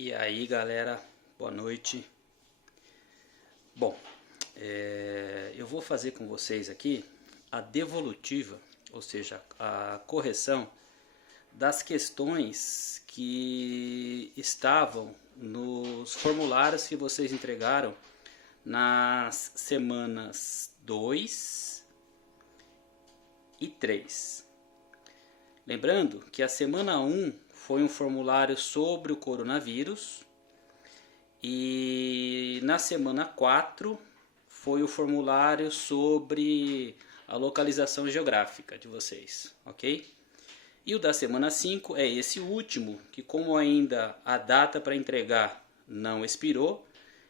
E aí galera, boa noite. Bom, eu vou fazer com vocês aqui a devolutiva, ou seja, a correção das questões que estavam nos formulários que vocês entregaram nas semanas 2 e 3. Lembrando que a semana 1 foi um formulário sobre o coronavírus e na semana 4 foi o formulário sobre a localização geográfica de vocês, ok? E o da semana 5 é esse último, que como ainda a data para entregar não expirou,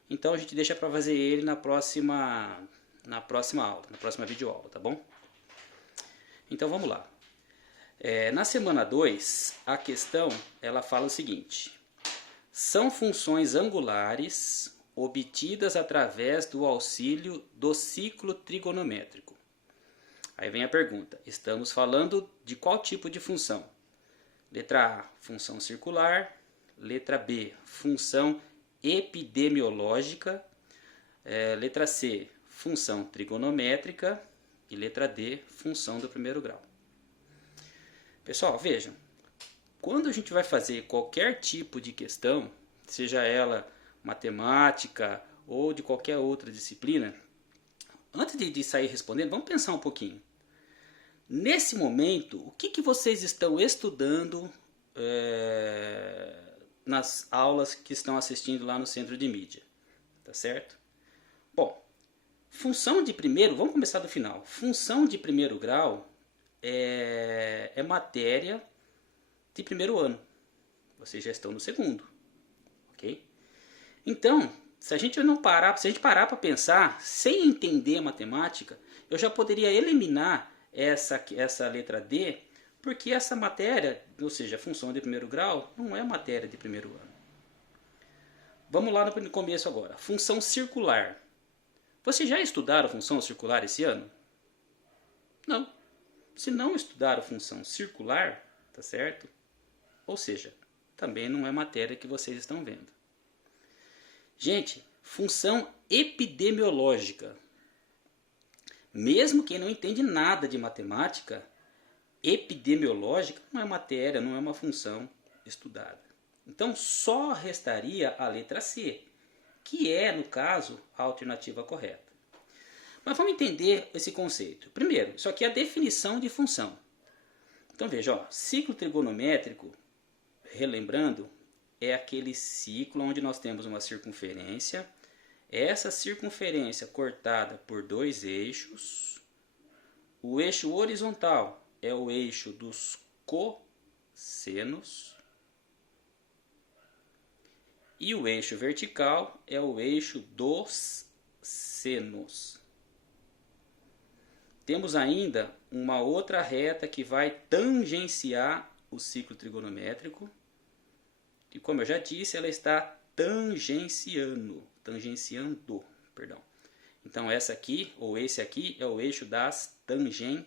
então a gente deixa para fazer ele na próxima aula, na próxima videoaula, tá bom? Então vamos lá. Na semana 2, a questão ela fala o seguinte: são funções angulares obtidas através do auxílio do ciclo trigonométrico. Aí vem a pergunta, estamos falando de qual tipo de função? Letra A, função circular. Letra B, função epidemiológica. Letra C, função trigonométrica. E letra D, função do primeiro grau. Pessoal, vejam, quando a gente vai fazer qualquer tipo de questão, seja ela matemática ou de qualquer outra disciplina, antes de sair respondendo, vamos pensar um pouquinho. Nesse momento, o que vocês estão estudando nas aulas que estão assistindo lá no centro de mídia? Tá certo? Bom, função de primeiro, vamos começar do final. Função de primeiro grau é matéria de primeiro ano. Vocês já estão no segundo, ok? Então, se a gente parar para pensar, sem entender matemática, eu já poderia eliminar essa letra D, porque essa matéria, ou seja, função de primeiro grau, não é matéria de primeiro ano. Vamos lá no começo agora. Função circular. Vocês já estudaram função circular esse ano? Não. Se não estudaram função circular, tá certo? Ou seja, também não é matéria que vocês estão vendo. Gente, função epidemiológica. Mesmo quem não entende nada de matemática, epidemiológica não é matéria, não é uma função estudada. Então só restaria a letra C, que é, no caso, a alternativa correta. Mas vamos entender esse conceito. Primeiro, isso aqui é a definição de função. Então veja, ó, ciclo trigonométrico, relembrando, é aquele ciclo onde nós temos uma circunferência. Essa circunferência cortada por dois eixos. O eixo horizontal é o eixo dos cossenos. E o eixo vertical é o eixo dos senos. Temos ainda uma outra reta que vai tangenciar o ciclo trigonométrico. E como eu já disse, ela está tangenciando. Então essa aqui, ou esse aqui, é o eixo das tangentes.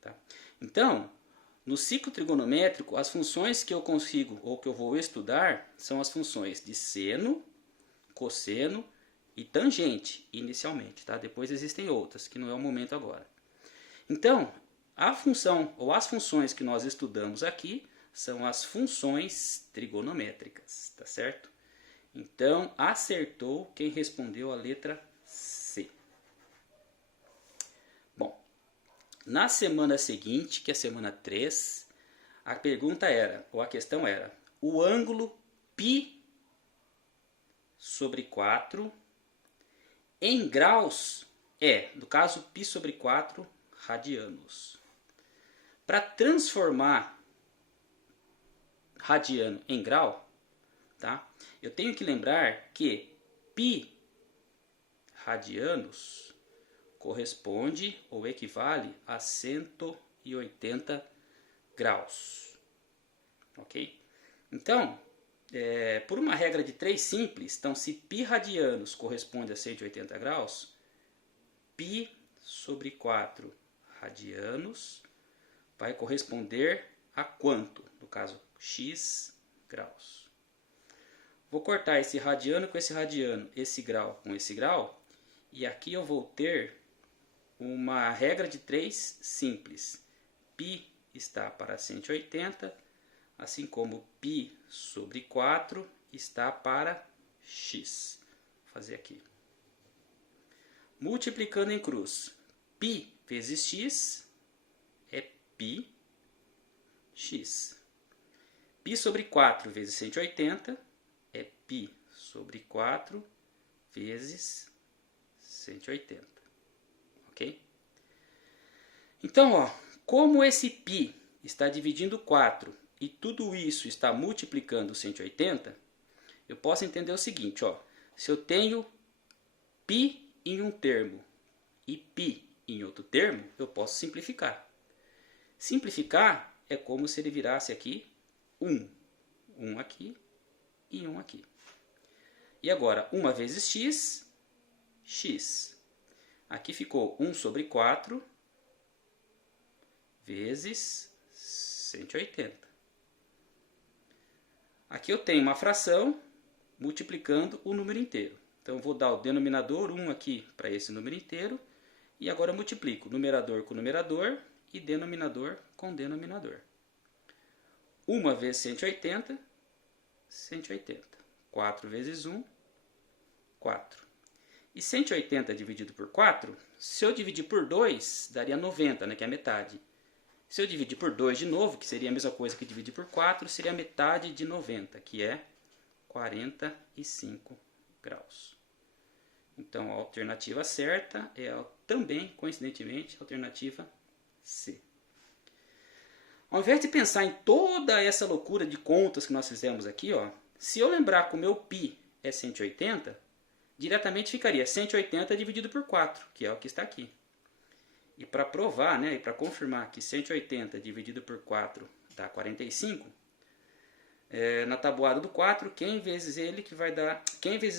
Tá? Então, no ciclo trigonométrico, as funções que eu consigo, ou que eu vou estudar, são as funções de seno, cosseno e tangente, inicialmente, tá? Depois existem outras, que não é o momento agora. Então, a função ou as funções que nós estudamos aqui são as funções trigonométricas, tá certo? Então, acertou quem respondeu a letra C. Bom, na semana seguinte, que é a semana 3, a pergunta era, ou a questão era, o ângulo π sobre 4 em graus no caso, π sobre 4 radianos. Para transformar radiano em grau, tá? Eu tenho que lembrar que π radianos corresponde ou equivale a 180 graus. Ok? Então, por uma regra de 3 simples, então se π radianos corresponde a 180 graus, π sobre 4 radianos vai corresponder a quanto? No caso, x graus. Vou cortar esse radiano com esse radiano, esse grau com esse grau, e aqui eu vou ter uma regra de 3 simples. Π está para 180, assim como π sobre 4 está para x. Vou fazer aqui. Multiplicando em cruz, π vezes x é π x. Π sobre 4 vezes 180 é π sobre 4 vezes 180. Ok? Então, ó, como esse π está dividindo 4 e tudo isso está multiplicando 180, eu posso entender o seguinte, ó, se eu tenho π em um termo e π em outro termo, eu posso simplificar. Simplificar é como se ele virasse aqui 1. 1 aqui e 1 aqui. E agora, 1 vezes x, x. Aqui ficou 1 sobre 4 vezes 180. Aqui eu tenho uma fração multiplicando o número inteiro. Então, eu vou dar o denominador 1 aqui para esse número inteiro. E agora eu multiplico numerador com numerador e denominador com denominador. 1 vezes 180, 180. 4 vezes 1, 4. E 180 dividido por 4, se eu dividir por 2, daria 90, né, que é a metade. Se eu dividir por 2 de novo, que seria a mesma coisa que dividir por 4, seria a metade de 90, que é 45 graus. Então, a alternativa certa é também, coincidentemente, a alternativa C. Ao invés de pensar em toda essa loucura de contas que nós fizemos aqui, ó, se eu lembrar que o meu π é 180, diretamente ficaria 180 dividido por 4, que é o que está aqui. E para provar, né, e para confirmar que 180 dividido por 4 dá 45, na tabuada do 4, quem vezes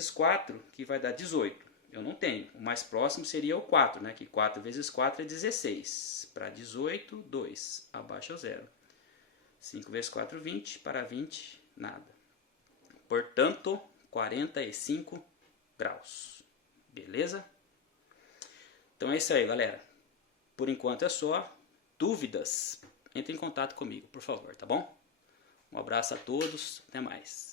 4 que vai dar 18? Eu não tenho. O mais próximo seria o 4, né, que 4 vezes 4 é 16. Para 18, 2. Abaixo é o 0. 5 vezes 4, 20. Para 20, nada. Portanto, 45 graus. Beleza? Então é isso aí, galera. Por enquanto é só. Dúvidas? Entre em contato comigo, por favor, tá bom? Um abraço a todos. Até mais.